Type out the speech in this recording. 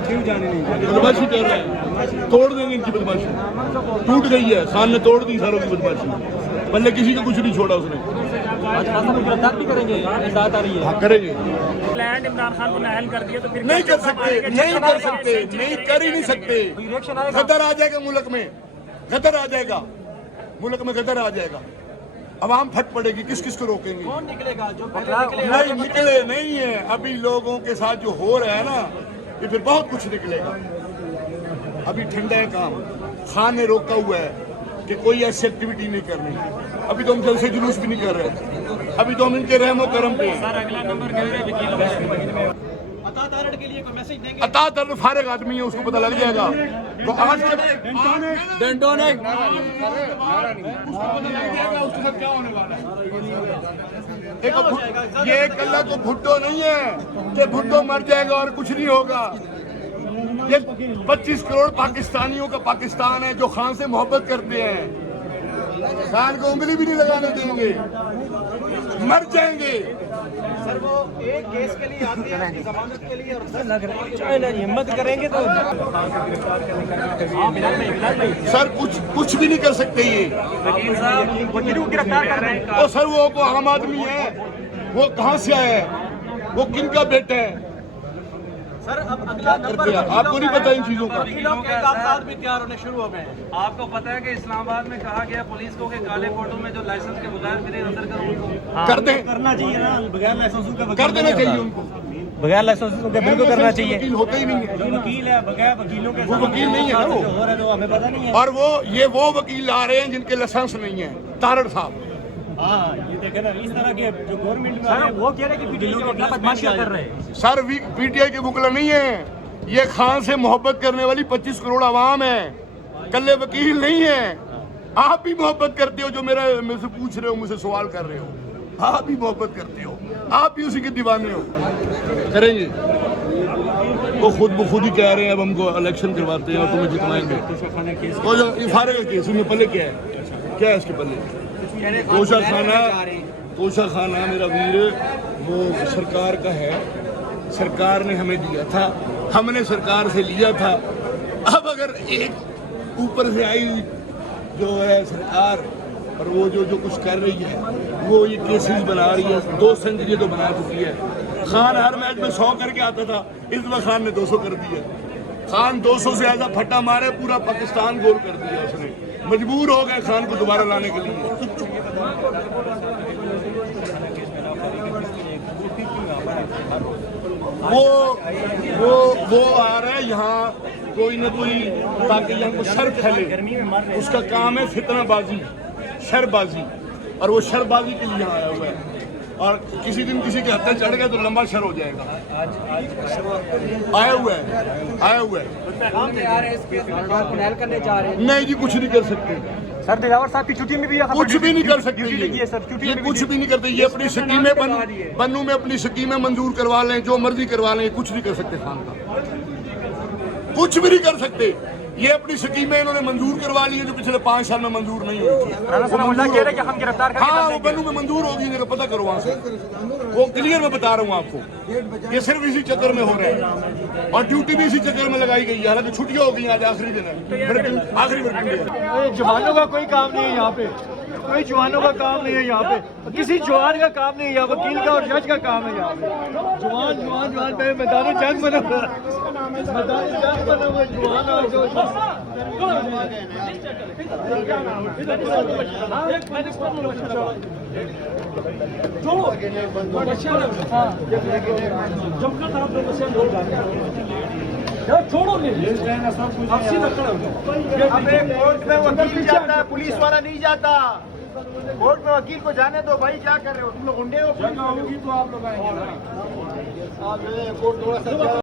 क्यों जाने नहीं? बदमाशी कर रहे हैं, तोड़ देंगे इनकी बदमाशी। टूट गई है, खान ने तोड़ दी सारों की बदमाशी। पहले किसी को कुछ नहीं छोड़ा उसने। आज खान साहब गिरफ्तार भी करेंगे, इमदाद आ रही है। हाँ करेंगे। लैंड इमरान खान को नाअहल कर दिया तो फिर नहीं कर सकते, नहीं कर सकते, नहीं कर ही नहीं सकते। रिएक्शन आएगा। गदर आ जाएगा मुल्क में, गदर आ जाएगा मुल्क में, गदर आ जाएगा। अवाम फट पड़ेगी, किस किस को रोकेंगे? कौन निकलेगा? जो नहीं निकले नहीं है अभी लोगों के साथ जो हो रहा है ना, ये फिर बहुत कुछ निकलेगा। अभी ठंडा है काम। खान ने रोका हुआ है कि कोई ऐसी एक्टिविटी नहीं करनी। अभी तो हम जलसे जुलूस भी नहीं कर रहे, अभी तो हम इनके रहमो करम पे हैं। के लिए कोई मैसेज देंगे? अता फारिग आदमी है, उसको पता लग जाएगा। तो आज के डेंटो ने उसको पता लग जाएगा उसके साथ क्या होने वाला है। ये कल्ला को भुट्टो नहीं है कि भुट्टो मर जाएगा और कुछ नहीं होगा। ये 25 करोड़ पाकिस्तानियों का पाकिस्तान है जो खान से मोहब्बत करते हैं। खान को उंगली भी नहीं लगाने देंगे, मर जाएंगे। सर वो एक केस के लिए आते हैं, उसकी जमानत के लिए, और लग रहा है हिम्मत करेंगे तो सर कुछ भी नहीं कर सकते ये। वकील को गिरफ्तार कर रहे हैं। और सर वो आम आदमी है, वो कहाँ से आया है, वो किन का बेटा है? सर अब अगला नंबर आपको नहीं पता इन चीजों का? वकीलों के कागजात भी तैयार होने शुरू हो गए हैं। आपको पता है कि इस्लामाबाद में कहा गया पुलिस को कि काले फोटो में जो लाइसेंस के बगैर फिर अंदर करो उनको कर दें, करना चाहिए ना, बगैर लाइसेंस का कर देना चाहिए उनको। बगैर लाइसेंस के बिल्कुल करना चाहिए। वकील होता ही नहीं है, जो वकील है बगैर वकीलों के वो वकील नहीं है ना वो। हो रहा है तो हमें पता नहीं है। और वो वकील आ रहे हैं जिनके लाइसेंस नहीं है। तारड़ साहब, हाँ ये देखे ना, इस तरह के जो गवर्नमेंट में वो कह रहे हैं कि वकीलों के बदमाशियां कर रहे हैं। सर पीटीआई के बुकला नहीं है, ये खान से मोहब्बत करने वाली 25 करोड़ आवाम है, कल्ले वकील नहीं है। आप भी मोहब्बत करते हो, जो मेरे से पूछ रहे हो, मुझसे सवाल कर रहे हो, आप भी मोहब्बत करते हो, आप भी उसी के दीवाने हो। करेंगे वो खुद ब खुद ही कह रहे हैं अब हमको इलेक्शन करवाते हैं और तुम्हें जितवाएंगे। तो ये फारे का केस में पल्ले क्या है, क्या है इसके पल्ले? तोशा खाना मेरा वीर वो सरकार का है, सरकार ने हमें दिया था, हमने सरकार से लिया था। अब अगर एक ऊपर से आई जो है सरकार और वो जो कुछ कर रही है, वो ये केसेस बना रही है, 2 सेंचुरी तो बना चुकी है। खान हर मैच में 100 करके आता था, इस बार खान ने 200 कर दिया। खान 200 से ज्यादा फट्टा मारे, पूरा पाकिस्तान गोल कर दिया उसने। मजबूर हो गए खान को दोबारा लाने के लिए। वो आ रहा है यहाँ कोई न कोई, ताकि यहाँ को शर फैले। उसका काम है फितनाबाजी, शरबाजी, और वो शरबाजी के लिए यहाँ आया हुआ है। और किसी दिन किसी के हत्या चढ़ गया तो लंबा शर हो जाएगा। आया हुआ है। नहीं जी, कुछ नहीं कर सकते सर दिलावर साहब की छुट्टी में भी कुछ भी नहीं कर सकते ये कुछ भी नहीं करते। ये अपनी स्कीमें बनू में अपनी स्कीमें मंजूर करवा लें, जो मर्जी करवा लें, कुछ नहीं कर सकते। खान का कुछ भी नहीं कर सकते। ये अपनी स्कीमें इन्होंने मंजूर करवा ली है जो पिछले 5 साल में मंजूर नहीं हुई थी। हाँ वो बनू में मंजूर होगी, इन्हें पता करो वहाँ से। वो क्लियर मैं बता रहा हूँ आपको, ये सिर्फ इसी चक्कर में हो रहे हैं और ड्यूटी भी इसी चक्कर में लगाई गई है। हालांकि छुट्टियां हो गई, आज आखिरी दिन है, आखिरी वर्किंग डे है। जवानों का कोई काम नहीं है यहाँ पे, कोई जवानों का काम नहीं है यहाँ पे, किसी जवान का काम नहीं है, यहाँ वकील का और जज का काम है यहाँ पे। जवान पे मैदान जंग बना हुआ है, मैदान जंग बना हुआ है, जवान और जो छोड़ो कोर्ट में वकील जाता है, पुलिस वाला नहीं जाता। कोर्ट में वकील को जाने दो भाई, क्या कर रहे हो तुम लोग? गुंडे हो, तो आप लोग आएंगे।